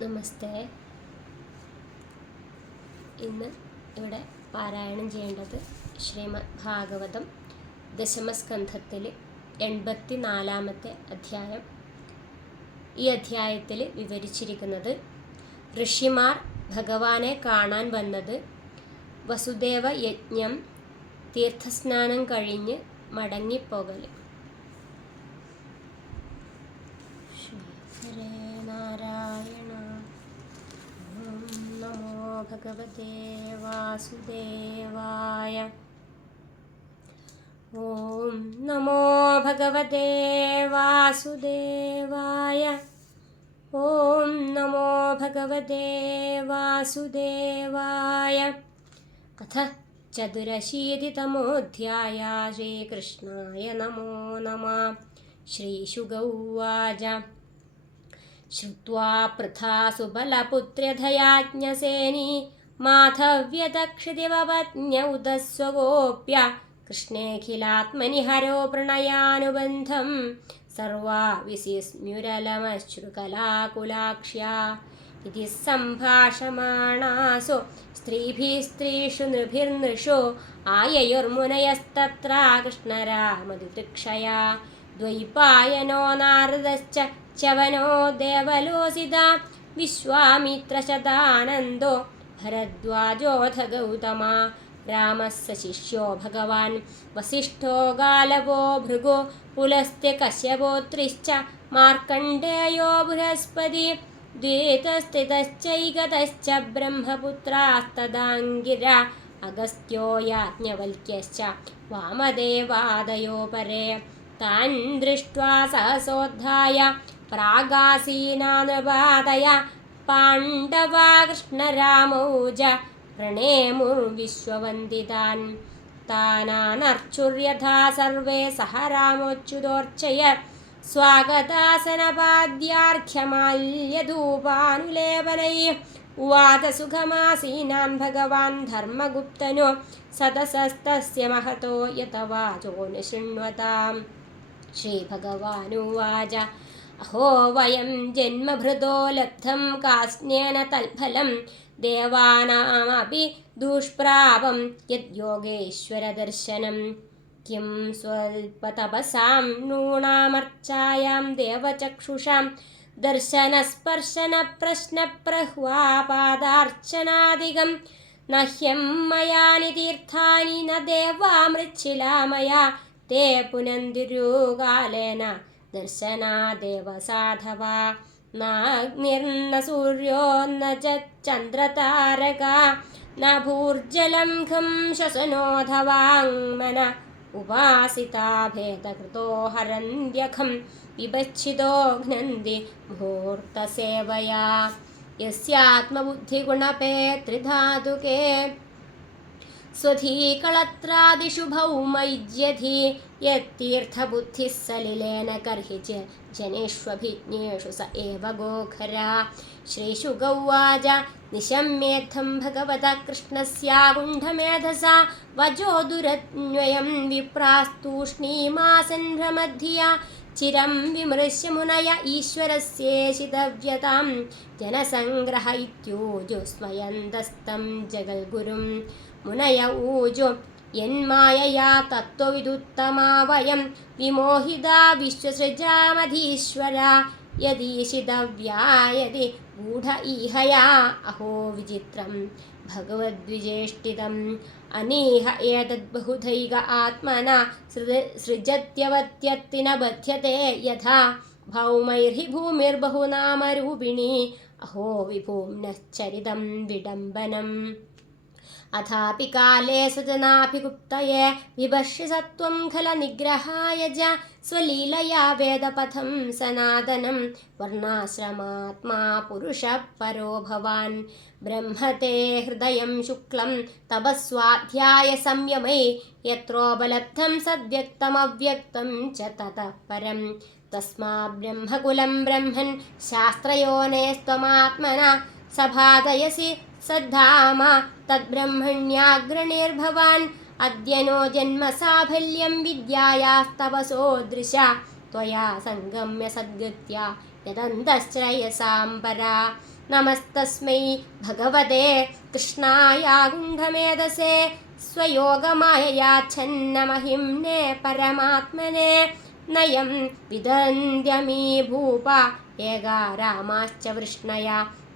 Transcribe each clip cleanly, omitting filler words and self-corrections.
നമസ്തേ. ഇന്ന് ഇവിടെ പാരായണം ചെയ്യേണ്ടത് ശ്രീമദ് ഭാഗവതം ദശമസ്കന്ധത്തിൽ 84-ാമത്തെ അധ്യായം. ഈ അധ്യായത്തിൽ വിവരിച്ചിരിക്കുന്നത് ഋഷിമാർ ഭഗവാനെ കാണാൻ വന്നത്, വസുദേവ യജ്ഞം, തീർത്ഥസ്നാനം കഴിഞ്ഞ് മടങ്ങിപ്പോകൽ. ഹരേ നാരായണ. ഓം നമോ ഭഗവതേ വാസുദേവായ. ഓം നമോ ഭഗവതേ വാസുദേവായ. ഓം നമോ ഭഗവതേ വാസുദേവായ. അഥ ചതുരശീതിതമോऽധ്യായ. ശ്രീകൃഷ്ണായ നമോ നമഃ. ശ്രീശുക ഉവാച. ശ്രുത്വാ പൃഥാ സുബലപുത്ര്യധയാജ്ഞസേനി മാധവ്യതക്ഷിതിവപജ്ഞ ഉദസ്വഗോപ്യ കൃഷ്ണേഖിലാത്മനി ഹരോ പ്രണയാനുബന്ധം സർവാ വിസിസ്മ്യുരലമശ്രുകലാകുലാക്ഷ്യാ ഇതി സംഭാഷമാണാസോ സ്ത്രീഭിസ്ത്രീഷു നൃഭിർനൃഷോ ആയയുർമുനയസ്തത്ര കൃഷ്ണരാമതിതൃക്ഷയാ ദ്വൈപായനോ നാരദശ്ച ചവനോ ദേവലോസിത വിശ്വാമിത്രശതാനന്ദോ ഭരദ്വാജോऽഥ ഗൗതമ രാമസ്യ ശിഷ്യോ ഭഗവാൻ വസിഷ്ഠോ ഗാലവോ ഭൃഗോ പുലസ്ത്യ കശ്യപോത്രിശ്ച മാർക്കണ്ഡേയോ ബൃഹസ്പതി ദ്വൈതസ്ഥിതശ്ചൈകതശ്ച ബ്രഹ്മപുത്രാസ്തദാംഗിര അഗസ്ത്യോ യാജ്ഞവൽക്യശ്ച വാമദേവാദയോ പരേ താൻ ദൃഷ്ട്വാ സഹസോദ്ധായ പ്രാഗാസീനാനുപാതയ പാണ്ഡവാ കൃഷ്ണരാമൗജ പ്രണേമുർവിശ്വവന്ദിതാൻ താനാനർച്ചുര്യഥാ സർവേ സഹ രാമോച്യുതോർച്ചയ സ്വാഗതാസനപാദ്യാർഘ്യമാല്യധൂപാനുലേപനൈഃ ഉവാച സുഖമാസീനാൻ ഭഗവാൻ ധർമ്മഗുപ്തനോ സദസസ്തസ്യ മഹതോ യതവാചോ നിശൃണ്വതാം. ശ്രീഭഗവാനുവാച. അഹോ വയം ജന്മഭൃതോ ലബ്ധം കാസ്നേന തൽഫലം ദേവാനാമപി ദുഷ്പ്രാപം യദ്യോഗേശ്വരദർശനം കിം സ്വൽപതപസാം നൂണാമർച്ചായാം ദേവചക്ഷുഷാം ദർശനസ്പർശന പ്രശ്നപ്രഹ്വാപാദാർച്ചനാദികം നഹ്യം മയാനി തീർത്ഥാനി ന ദേവാമൃച്ഛിലാ മയാ തേ പുനന്തിരുകാലേന ദർശനാദേവ സാധവാ നാഗ്നിർന സൂര്യോ ന ചന്ദ്രതാരക ന ഭൂർജലം ഖം ശ്വസനോऽഥവാങ്മന ഉപാസിതാ ഭേദകൃതോ ഹരന്ത്യഖം വിഭച്ഛിതോ ഘ്നന്തി മുഹൂർത്തസേവയാ യസ്യാത്മബുദ്ധിഗുണപേ ത്രിധാതുകേ സ്വധീകളത്രാദിഷു ഭൗമൈജ്യധി യത്തീർത്ഥബുദ്ധിഃ സലിലേന കർഹിച് ജനേഷ്വഭിജ്ഞേഷു സ ഏവ ഗോഖരാ. ശ്രീശുക ഉവാച. നിശമ്യേത്ഥം ഭഗവത കൃഷ്ണസ്യാകുണ്ഠമേധസാ വജോ ദുരന്വയം വിപ്രാസ്തൂഷ്ണീമാസൻ ഭ്രമദ്ധിയാ ചിരം വിമൃശ്യ മുനയ ഈശ്വരസ്യേഷിതവ്യതാം ജനസംഗ്രഹ ഇത്യൂജു സ്മയന്തസ്തം ജഗൽഗുരും. മുനയ ഊജു യന്മായയാ തത്വവിദുത്തമാ വയം വിമോഹിതാ വിശ്വസൃജാമധീശ്വര യദീശിതവ്യായതി ഗൂഢ ഈഹയാ അഹോ വിചിത്രം ഭഗവദ്വിജേഷ്ടിതം അനീഹ ഏതദ്ബഹുധൈക ആത്മനാ സൃജത്യവത്യത്തിന ബധ്യത്തെ യഥാ ഭൗമൈർഹി ഭൂമിർബഹുനാമരൂപിണീ അഹോ വിഭൂമ്നശ്ചരിതം വിഡംബനം. അഥാപി കാലേ സുജനാഭിഗുപ്തയേ വിഭർഷി സത്വം ഖല നിഗ്രഹായ ജ സ്വലീലയാ വേദപഥം സനാതനം വർണ്ണാശ്രമാത്മാ പുരുഷ പരോ ഭവാൻ ബ്രഹ്മത്തെ ഹൃദയം ശുക്ലം തപസ്വാധ്യായ സംയമൈ യത്രോപലബ്ധം സദ്വ്യക്തമവ്യക്തം ച തതഃ പരം തസ്മാ ബ്രഹ്മകുലം ബ്രഹ്മൻ ശാസ്ത്രയോനേസ്ത്വമാത്മനാ സഭാതയസി സദ്ധാമ തദ്ബ്രഹ്മണ്യാഗ്രണീർഭവാൻ അദ്യനോ ജന്മ സാഫല്യം വിദ്യായാസ്തപസോദൃശ ത്വയാ സംഗമ്യ സദ്ഗത്യാ യദന്തശ്രയസാം പരാ നമസ്തസ്മൈ ഭഗവതേ കൃഷ്ണായ ഗുണ്ഡമേധസേ സ്വയോഗമായയാച്ഛന്നമഹിംനേ പരമാത്മനെ നയം വിദന്ധ്യമീ ഭൂപ ഏകാരാമാശ്ച വൃഷ്ണയ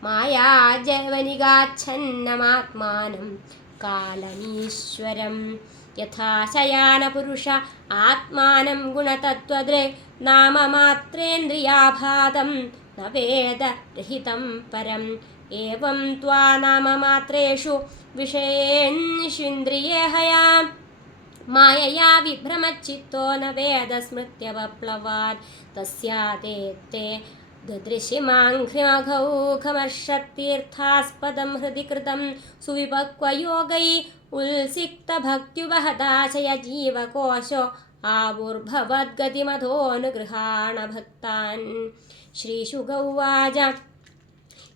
മായാജവനികാച്ഛന്നമാത്മാനം കാലമീശ്വരം യഥാ ശയാനപുരുഷ ആത്മാനം ഗുണതത്വദൃ നാമമാത്രേന്ദ്രിയാഭാതം ന വേദരഹിതം പരം ഏവം ത്വാ നാമമാത്രേഷു വിഷയേഷ്വിന്ദ്രിയേഹയാ മായയാ വിഭ്രമച്ചിത്തോ ന വേദസ്മൃത്യവപ്ലവാത് തസ്യാതേത്തെ ദദൃശിമാഘ്രിമഘൗഘമർഷത്തീർത്ഥാസ്പദം ഹൃദി കൃതം സുവിപക്വയോഗൈ ഉത്സിക്തഭക്ത്യുപഹതാശയ ജീവകോശോ ആവുർഭവദ്ഗതിമധോനുഗൃഹാണ ഭക്താൻ. ശ്രീശുക ഉവാച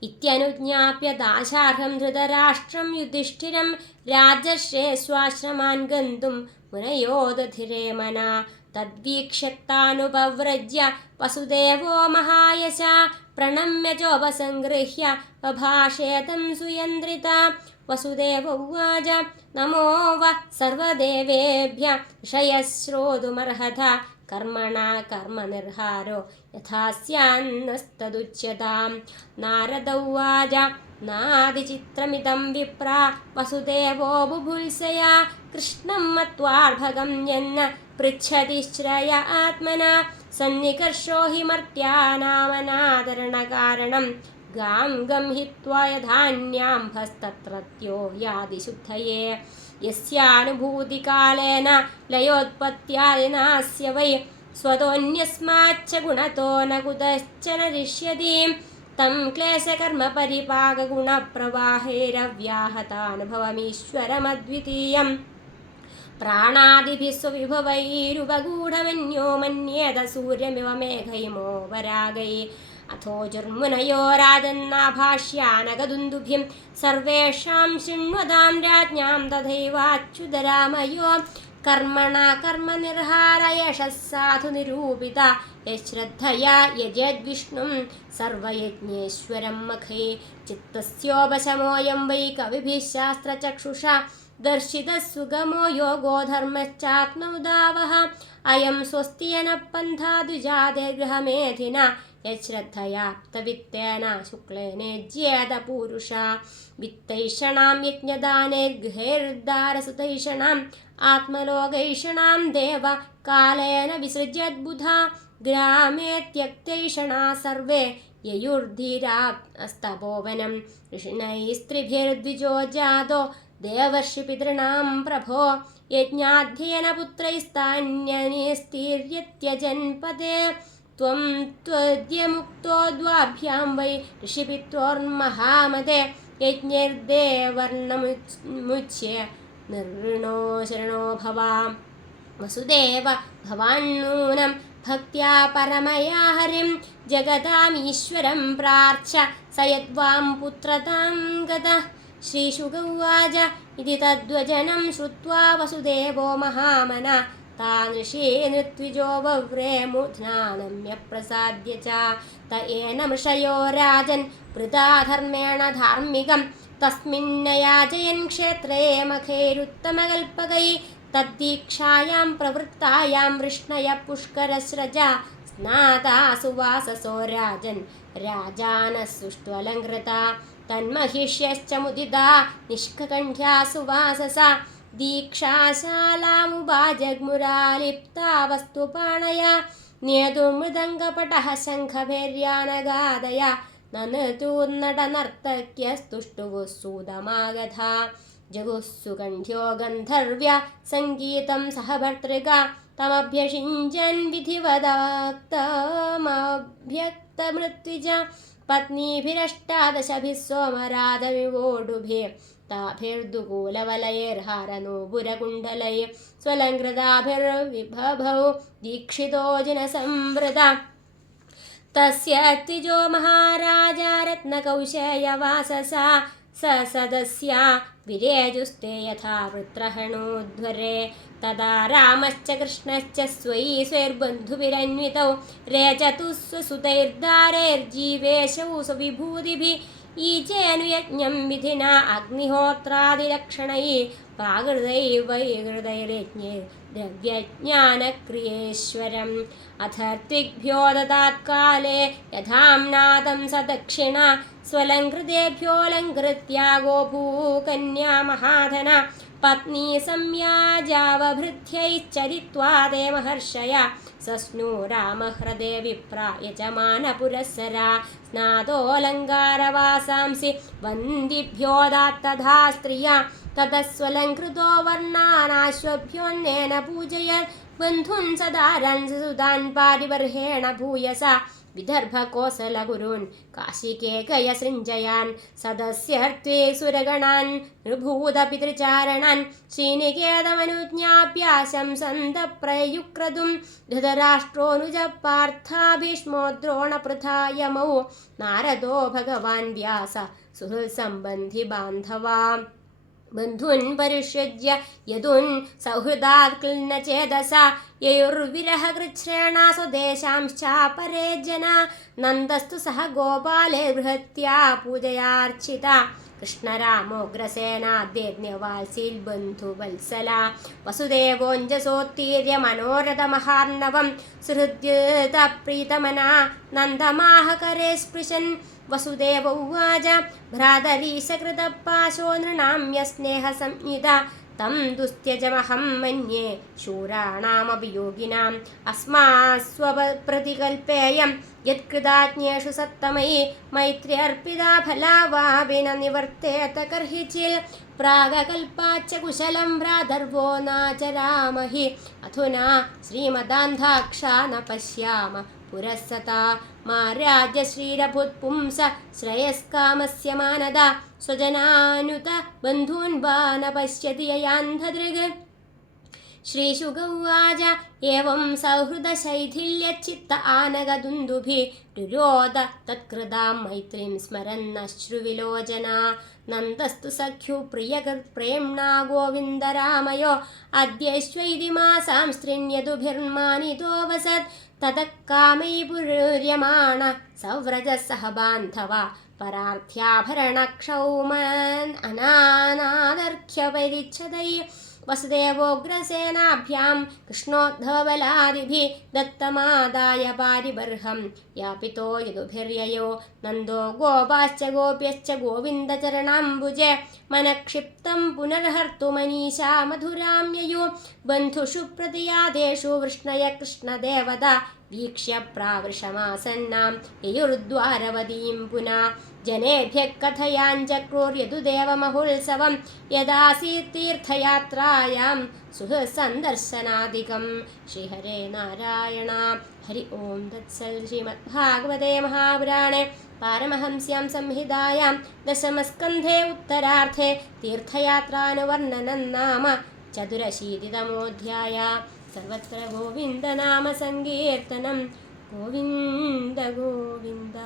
ഇത്യനുജ്ഞാപ്യ ദാശാർഹം ധൃതരാഷ്ട്രം യുധിഷ്ഠിരം രാജർഷേ സ്വാശ്രമാൻ ഗന്തും മുനയോ ദധിരേ മനാ. തദ്വീക്ഷ്യത്താനുപവ്രജ്യ വസുദേവോ മഹായശ പ്രണമ്യ ചോപസംഗൃഹ്യ ബഭാഷേതം സുയന്ത്രിത. വസുദേവ ഉവാച നമോ വ സർവദേവേഭ്യ ഋഷയഃ ശ്രോതുമർഹത കർമ്മണ കർമ്മനിർഹാരോ യഥാ സ്യാന്നസ്തദുച്യതാം. നാരദ ഉവാച നാദിചിത്രമിദം വിപ്ര വസുദേവോ ബുഭുത്സയാ കൃഷ്ണം മത്വാർഭകം യന്ന പൃച്ഛതി ശ്രയ ആത്മന. സന്നികർഷോ ഹി മർത്യാനാമനാദരണകാരണം ഗാം ഗം ഹിത്വാ യഥാന്യാംഭസ്തത്രത്യോ യാതി ശുദ്ധയേ. യസ്യാനുഭൂതികാലേന ലയോത്പത്യാദിനാസ്യ വൈ സ്വതോന്യസ്മാच्च ഗുണതോ ന കുതശ്ചന രിഷ്യതി. തം ക്ലേശകർമ്മപരിപാകഗുണപ്രവാഹൈരവ്യാഹതാനുഭവമീശ്വരമദ്വിതീയം. പ്രാണാദിഭിः സ്വവിഭവൈരുപഗൂഢമന്യോ മന്യേത സൂര്യമിവ മേഘൈമോ വരാഗൈ. അഥോജുർമുനയോ രാജന്നാഭാഷ്യാനഗദുന്ദുഭിം സർവേഷാം ശൃണ്വതാം രാജ്ഞാം തഥൈവാച്യുതരാമയോ. കർമ്മണ കർമ്മനിർഹാര യശഃ സാധു നിരൂപിത യശ്രദ്ധയാ യജേദ്വിഷ്ണും സർവയജ്ഞേശ്വരം മഖൈ. ചിത്തസ്യോപശമോയം വൈ കവിഭിः ശാസ്ത്രചക്ഷുഷാ ദർശിതഃ സുഗമോ യോഗോ ധർമ്മശ്ചാത്മൗദാവഹ. അയം സ്വസ്തിയന പന്ഥാ ദ്വിജാദേർഗൃഹമേധിന യശ്രദ്ധയാപ്തവിത്തേന ശുക്ലേനേജ്യേത പൂരുഷ. വിത്തൈഷണാം യജ്ഞദാനൈർഗൃഹൈർദാരസുതൈഷണാം ആത്മലോകൈഷണാം ദേവ കാലേന വിസൃജ്യദ്ബുധ. ഗ്രാമേ ത്യക്തൈഷണാ സർവേ യയുർധീരാസ്തപോവനം ഋഷിണൈസ്ത്രിഭിർദ്വിജോ ജാതോ ദേവർഷിപിതॄണാം പ്രഭോ. യജ്ഞാധ്യയനപുത്രൈസ്താന്യനിസ്തീര്യത്യജൻ പദേ. ത്വം ത്വദ്യമുക്തോ ദ്വാഭ്യാം വൈ ഋഷിപിത്രോർമഹാമതേ. യജ്ഞൈർദേവർണമുച്യേ നിർവൃണോ ശരണോ ഭവാം. വസുദേവ ഭവാന്നൂനം ഭക്ത്യാ പരമയാ ഹരിം ജഗതാമീശ്വരം പ്രാർച്ഛ സ യദ്വാം പുത്രതാം ഗതഃ. ശ്രീശുക ഉവാച ഇതി തദ്വചനം ശ്രുത്വാ വസുദേവോ മഹാമന താനൃഷേ നൃത്വിജോ വവ്രേ മൂർധ്നാനമ്യ പ്രസാദ്യ ച. ത ഏന മൃഷയോ രാജൻ വൃഥാ ധർമ്മേണ ധാർമ്മികം തസ്മിന്നയാചയൻ ക്ഷേത്രേ മഖൈരുത്തമകൽപകൈ. തദ്ദീക്ഷായാം പ്രവൃത്തായാം വൃഷ്ണയ പുഷ്കരസ്രജ സ്നാതാ സുവാസസോ രാജൻ രാജാനഃ സുഷ്ട്വലങ്കൃതാ. തന്മഹിഷ്യശ്ച മുദിതാ നിഷ്കകണ്ഠ്യാ സുവാസസ. ദീക്ഷാശാലാമുപാജഗ്മുരാലിപ്താ വസ്തുപാണയ. നേതുമൃദംഗപടഃ ശംഖഭേര്യാനഗാദയ. നനതൂർനടനർത്തക്യസ്തുഷ്ടുവുഃ സൂതമാഗധാ. ജഗുഃ സുകണ്ഠ്യോ ഗന്ധർവ്യ സംഗീതം സഹ ഭർതൃകാ. തമഭ്യഷിഞ്ജൻ വിധിവദാക്തമഭ്യക്തമൃത്വിജ. പത്നീഭിരഷ്ടാദശഭിः സോമരാധവിവോഢുഭിः താഭിർദുകൂലവലയൈർഹാരനൂപുരകുണ്ഡലൈः സ്വലങ്കൃതാഭിർവിഭവौ ദീക്ഷിതോ ജനസംവൃത. തസ്യ ദ്വിജോ മഹാരാജാ രത്നകൗശേയവാസസാ. സദസ്യാ വിരേജുസ്തേ യഥാ വൃത്രഹണോധ്വരേ. തദാ രാമശ്ച കൃഷ്ണശ്ച സ്വൈ സ്വൈർബന്ധുഭിരന്വിതൗ. രേചതുഃ സ്വസുതൈർദാരൈർജീവേശൗ സ്വവിഭൂതിഭിः ഈചേനുയജ്ഞം വിധിനാ അഗ്നിഹോത്രാദിലക്ഷണൈ പ്രാകൃതൈർവൈകൃതൈരജ്ഞേ ദ്രവ്യജ്ഞാനക്രിയേശ്വരം അഥർത്തിഭ്യോ ദദാത്കാലേ യഥാംനാദം സദക്ഷിണ സ്വലംകൃതേഭ്യോലംകൃത്യാഗോ ഭൂകന്യാ മഹാധന പത്നീ സംയാജാവഭൃത്യൈശ്ചരിത്വാദേ മഹർഷയ സസ്നു രാമഹൃദേ വിപ്ര യജമാനപുരസ്സരാ സ്നാതോലങ്കാരവാസാംസി വന്ദിഭ്യോദാത്തഥാ സ്ത്രിയാ തതസ്വലംകൃതോ വർണ്ണാനാശ്വഭ്യോന്നേന പൂജയത് ബന്ധുൻ സദാരൻ സുതാൻ പാരിബർഹേണ ഭൂയസ വിദർഭകോസലഗുരുൻ കാശികേകയ സൃഞ്ജയാൻ സദസ്യർത്തേ സുരഗണാൻ നൃഭൂതപിതൃചാരണാൻ ശ്രീനികേതമനുജ്ഞാപ്യാശം സന്തപ്രയുക്രതും ധൃതരാഷ്ട്രോനുജ പാർത്ഥാഭീഷ്മോ ദ്രോണപൃഥായമൗ നാരദോ ഭഗവാൻ വ്യാസ സുഹൃത്സംബന്ധി ബാന്ധവാം ബന്ധുൻ പരിഷ്യജ്യ യദുൻ സൗഹൃദാത്ക്ലിന്ന ചേതസ യയുർവിരഹകൃച്ഛ്രേണ സ്വദേശാംശ്ചാപരേ ജന നന്ദസ്തു സഹ ഗോപാലേ ബൃഹത്യാ പൂജയാർച്ചിത കൃഷ്ണരാമോഗ്രസേനാദ്യജ്ഞവാത്സീൽ ബന്ധുവത്സല വസുദേവോഞ്ജസോത്തീര്യ മനോരഥമഹാർണവം സുഹൃദ്യുത പ്രീതമനാ നന്ദമാഹകരേ സ്പൃശൻ വസുദേവ ഉവാച ഭ്രാതരീ സകൃതപാശോ നൃണാമ്യ സ്നേഹസംയുത തം ദുസ്ത്യജമഹം മന്യേ ശൂരാണാമഭിയോഗിനാം അസ്മാസ്വപ്രതികൽപ്പേയം യത്കൃതാജ്ഞേഷു സത്തമയി മൈത്ര്യർപ്പിതാ ഫലാവാപിന നിവർത്തേത കർഹിച്ചിൽ പ്രാഗകൽപ്പാച്ച കുശലം ഭ്രാതർവോ നാചരാമഹി അധുനാ ശ്രീമദാന്ധാക്ഷാ ന പശ്യാമ പുരസ്സതാ മാരാജ്യശ്രീരഭുത്പുംസ ശ്രേയസ്കാമസ്യ മാനദ സ്വജനാനുത ബന്ധൂൻ വാ ന പശ്യതി യയാന്ധദൃഗ് ശ്രീശുക ഉവാച ഏവം സൗഹൃദശൈഥില്യച്ചിത്ത ആനഗദുന്ദുഭി രുരോധ തത്കൃതാം മൈത്രീം സ്മരന്നശ്രുവിലോചന നന്ദസ്തു സഖ്യു പ്രിയകൃത്പ്രേംണാ ഗോവിന്ദരാമയോ അദ്യശ്വൈതി മാസാം സ്ത്രീണ്യതുഭിർമാനിതോ വസത് തതഃ കാമൈപുര്യമാണ സവ്രജ സഹ ബാന്ധവ പരാർത്ഥ്യാഭരണക്ഷൗമൻ അനാനാദർഘ്യപരിച്ഛദൈ വസുദേവോഗ്രസേനാഭ്യാം കൃഷ്ണോദ്ധവലാദിഭിः ദത്തമാദായ പാരിബർഹം യാപിതോ യദുഭിര്യയോ നന്ദോ ഗോപാശ്ച ഗോപ്യശ്ച ഗോവിന്ദചരണാംബുജേ മനഃക്ഷിപ്തം പുനർഹർത്തുമനീശാ മധുരാം യയോ ബന്ധുഷു പ്രതിയാദേഷു വൃഷ്ണയ കൃഷ്ണദേവത വീക്ഷ്യ പ്രാവൃഷമാസന്നാം യയുർദ്വാരവതീം പുനാ ജനേഭ്യഃ കഥയാഞ്ചക്രൂര്യതുദേവമഹോത്സവം യദാസീത് തീർത്ഥയാത്രായാം സുഹൃത്സന്ദർശനാദികം. ശ്രീഹരേ നാരായണ. ഹരി ഓം തത്സൽ. ശ്രീമദ്ഭാഗവതേ മഹാപുരാണേ പാരമഹംസ്യാം സംഹിതായാം ദശമസ്കന്ധേ ഉത്തരാർദ്ധേ തീർത്ഥയാത്രാനുവർണ്ണനം നാമ ചതുരശീതിതമോऽധ്യായ. സർവത്ര ഗോവിന്ദനാമ സങ്കീർത്തനം. ഗോവിന്ദ ഗോവിന്ദ.